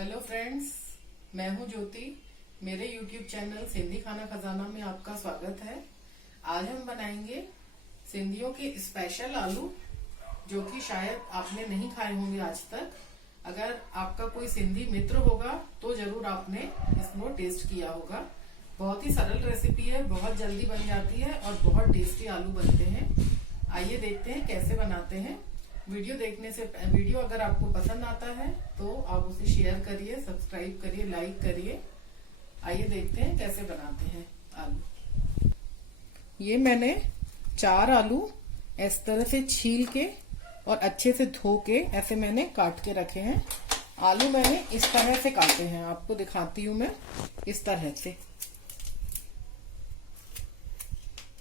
Hello friends, मैं हूं ज्योति। मेरे YouTube चैनल सिंधी खाना खजाना में आपका स्वागत है। आज हम बनाएंगे सिंधियों के स्पेशल आलू, जो कि शायद आपने नहीं खाए होंगे आज तक। अगर आपका कोई सिंधी मित्र होगा तो जरूर आपने इसको टेस्ट किया होगा। बहुत ही सरल रेसिपी है, बहुत जल्दी बन जाती है और बहुत टेस्टी आलू बनते हैं। आइए देखते हैं कैसे बनाते हैं। वीडियो अगर आपको पसंद आता है तो आप उसे शेयर करिए, सब्सक्राइब करिए, लाइक करिए। आइए देखते हैं कैसे बनाते हैं आलू। ये मैंने 4 आलू इस तरह से छील के और अच्छे से धो के ऐसे मैंने काट के रखे हैं। आलू मैंने इस तरह से काटे हैं, आपको दिखाती हूँ मैं। इस तरह से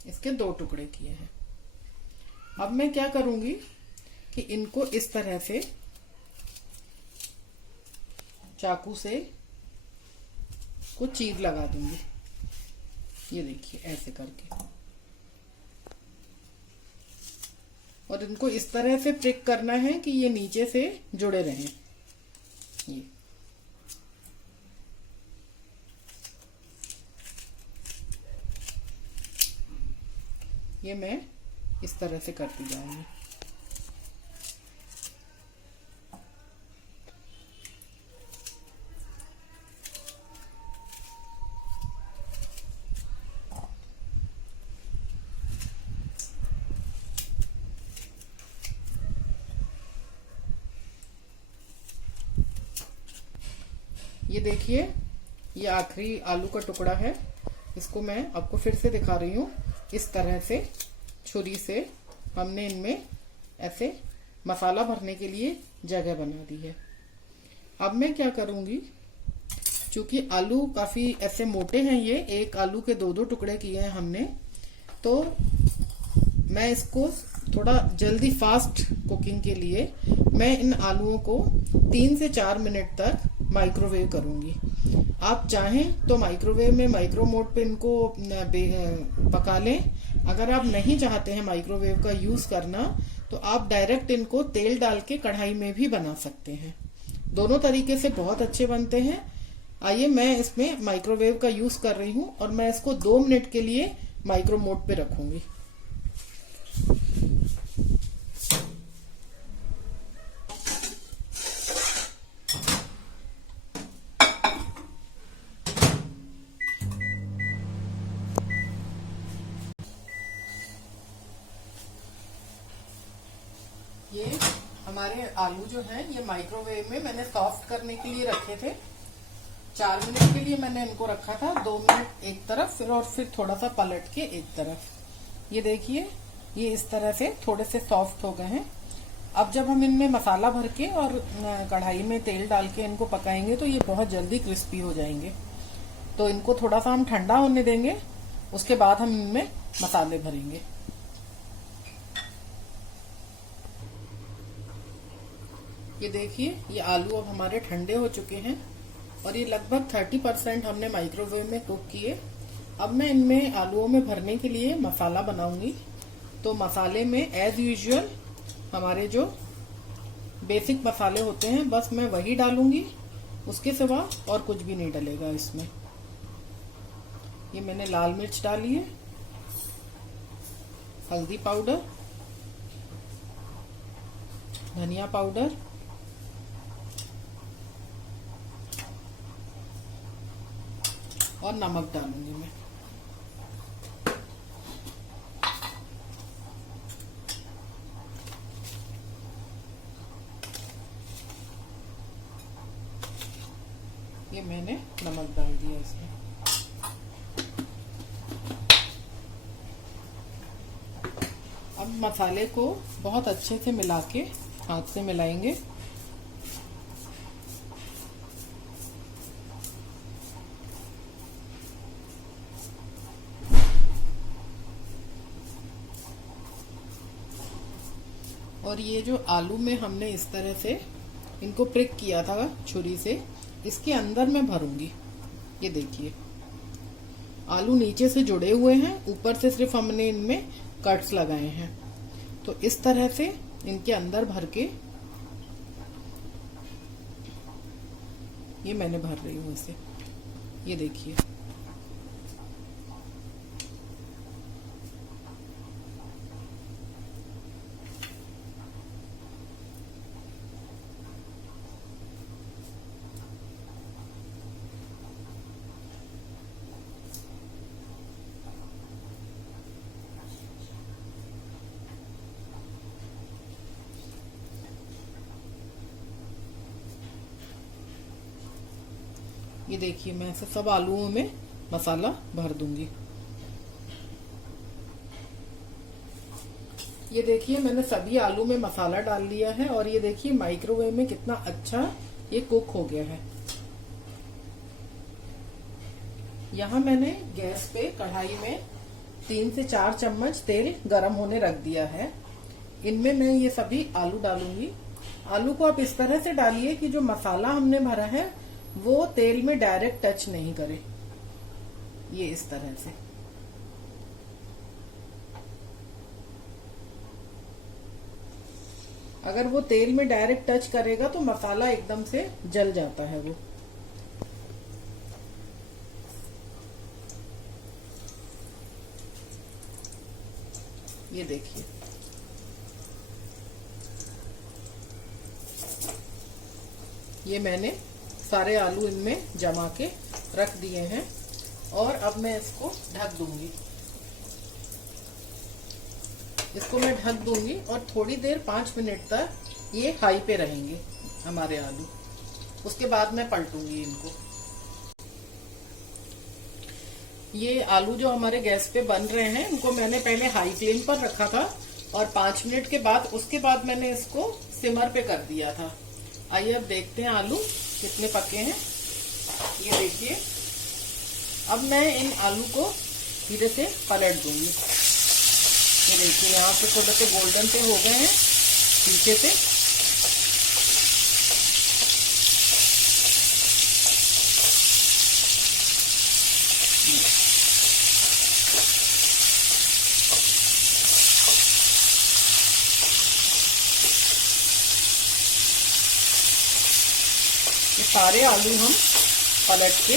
इसके 2 टुकड़े किए हैं। अब मैं क्या करूंगी कि इनको इस तरह से चाकू से कुछ चीर लगा दूंगी। ये देखिए ऐसे करके, और इनको इस तरह से प्रिक करना है कि ये नीचे से जुड़े रहें। ये मैं इस तरह से करती जाऊंगी। ये देखिए, ये आखिरी आलू का टुकड़ा है। इसको मैं आपको फिर से दिखा रही हूँ। इस तरह से छुरी से हमने इनमें ऐसे मसाला भरने के लिए जगह बना दी है। अब मैं क्या करूंगी, चूंकि आलू काफी ऐसे मोटे हैं, ये एक आलू के 2-2 टुकड़े किए हैं हमने, तो मैं इसको थोड़ा जल्दी फास्ट कुकिंग के लिए मैं इन आलूओं को 3 से 4 मिनट तक माइक्रोवेव करूंगी। आप चाहें तो माइक्रोवेव में माइक्रो मोड पे इनको पका लें। अगर आप नहीं चाहते हैं माइक्रोवेव का यूज करना, तो आप डायरेक्ट इनको तेल डाल के कढ़ाई में भी बना सकते हैं। दोनों तरीके से बहुत अच्छे बनते हैं। आइए, मैं इसमें माइक्रोवेव का यूज कर रही हूँ और मैं इसको 2 मिनट के लिए माइक्रो मोड पे रखूंगी। ये हमारे आलू जो हैं, ये माइक्रोवेव में मैंने सॉफ्ट करने के लिए रखे थे। 4 मिनट के लिए मैंने इनको रखा था। 2 मिनट एक तरफ और फिर थोड़ा सा पलट के एक तरफ। ये देखिए, ये इस तरह से थोड़े से सॉफ्ट हो गए हैं। अब जब हम इनमें मसाला भर के और कढ़ाई में तेल डाल के इनको पकाएंगे तो ये बहुत जल्दी क्रिस्पी हो जाएंगे। तो इनको थोड़ा सा हम ठंडा होने देंगे, उसके बाद हम इनमें मसाले भरेंगे। ये देखिए, ये आलू अब हमारे ठंडे हो चुके हैं और ये लगभग 30% हमने माइक्रोवेव में कुक किए। अब मैं इनमें आलूओं में भरने के लिए मसाला बनाऊंगी। तो मसाले में एज यूजुअल हमारे जो बेसिक मसाले होते हैं, बस मैं वही डालूंगी। उसके सिवा और कुछ भी नहीं डलेगा इसमें। ये मैंने लाल मिर्च डाली है, हल्दी पाउडर, धनिया पाउडर, और नमक डालूंगी मैं। ये मैंने नमक डाल दिया इसमें। अब मसाले को बहुत अच्छे से मिला के हाथ से मिलाएंगे। और ये जो आलू में हमने इस तरह से इनको प्रिक किया था छुरी से, इसके अंदर मैं भरूंगी। ये देखिए, आलू नीचे से जुड़े हुए हैं, ऊपर से सिर्फ हमने इनमें कट्स लगाए हैं। तो इस तरह से इनके अंदर भर के ये मैंने भर रही हूँ इसे, ये देखिए। ये देखिए, मैं ऐसे सब आलूओं में मसाला भर दूंगी। ये देखिए, मैंने सभी आलू में मसाला डाल लिया है और ये देखिए माइक्रोवेव में कितना अच्छा ये कुक हो गया है। यहाँ मैंने गैस पे कढ़ाई में 3 से 4 चम्मच तेल गरम होने रख दिया है। इनमें मैं ये सभी आलू डालूंगी। आलू को आप इस तरह से डालिए कि जो मसाला हमने भरा है वो तेल में डायरेक्ट टच नहीं करे, ये इस तरह से। अगर वो तेल में डायरेक्ट टच करेगा तो मसाला एकदम से जल जाता है वो। ये देखिए, ये मैंने सारे आलू इनमें जमा के रख दिए हैं और अब मैं इसको ढक दूंगी। इसको मैं ढक दूंगी और थोड़ी देर 5 मिनट तक ये हाई पे रहेंगे हमारे आलू। उसके बाद मैं पलटूंगी इनको। ये आलू जो हमारे गैस पे बन रहे हैं इनको मैंने पहले हाई फ्लेम पर रखा था और 5 मिनट के बाद उसके बाद मैंने इसको सिमर पे कर दिया था। आइए अब देखते हैं आलू कितने पके हैं। ये देखिए, अब मैं इन आलू को धीरे से पलट दूंगी। ये देखिए, यहाँ पे थोड़े से गोल्डन से हो गए हैं पीछे से। ये सारे आलू हम पलट के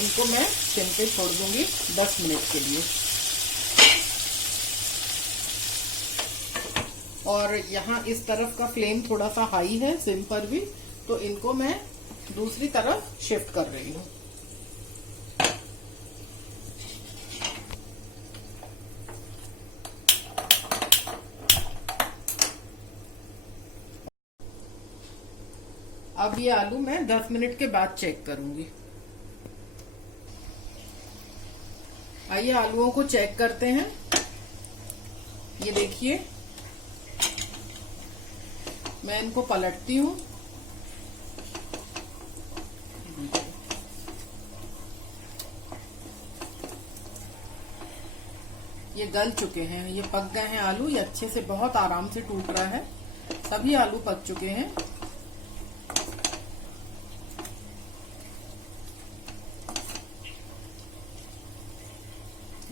इनको मैं सिम पे छोड़ दूंगी 10 मिनट के लिए। और यहाँ इस तरफ का फ्लेम थोड़ा सा हाई है सिम पर भी, तो इनको मैं दूसरी तरफ शिफ्ट कर रही हूँ। अब ये आलू मैं 10 मिनट के बाद चेक करूंगी। आइए आलूओं को चेक करते हैं। ये देखिए, मैं इनको पलटती हूँ। ये गल चुके हैं, ये पक गए हैं आलू। ये अच्छे से बहुत आराम से टूट रहा है। सभी आलू पक चुके हैं।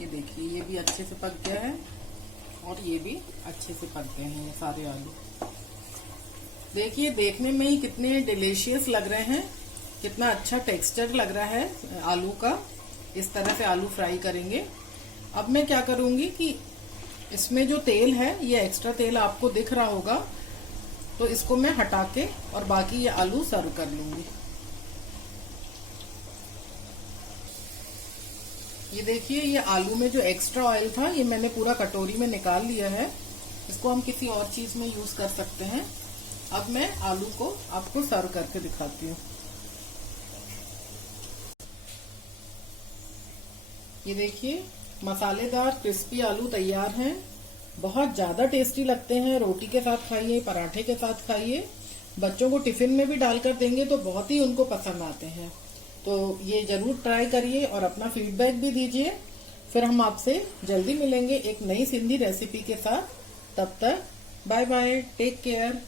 ये देखिए, ये भी अच्छे से पक गया है और ये भी अच्छे से पक गए हैं ये सारे आलू। देखिए, देखने में ही कितने डिलीशियस लग रहे हैं, कितना अच्छा टेक्सचर लग रहा है आलू का। इस तरह से आलू फ्राई करेंगे। अब मैं क्या करूंगी कि इसमें जो तेल है, ये एक्स्ट्रा तेल आपको दिख रहा होगा, तो इसको मैं हटा के और बाकी ये आलू सर्व कर लूंगी। ये देखिए, ये आलू में जो एक्स्ट्रा ऑयल था ये मैंने पूरा कटोरी में निकाल लिया है। इसको हम किसी और चीज में यूज कर सकते हैं। अब मैं आलू को आपको सर्व करके दिखाती हूँ। ये देखिए, मसालेदार क्रिस्पी आलू तैयार हैं। बहुत ज्यादा टेस्टी लगते हैं। रोटी के साथ खाइए, पराठे के साथ खाइए। बच्चों को टिफिन में भी डालकर देंगे तो बहुत ही उनको पसंद आते हैं। तो ये जरूर ट्राई करिए और अपना फीडबैक भी दीजिए। फिर हम आपसे जल्दी मिलेंगे एक नई सिंधी रेसिपी के साथ। तब तक बाय बाय, टेक केयर।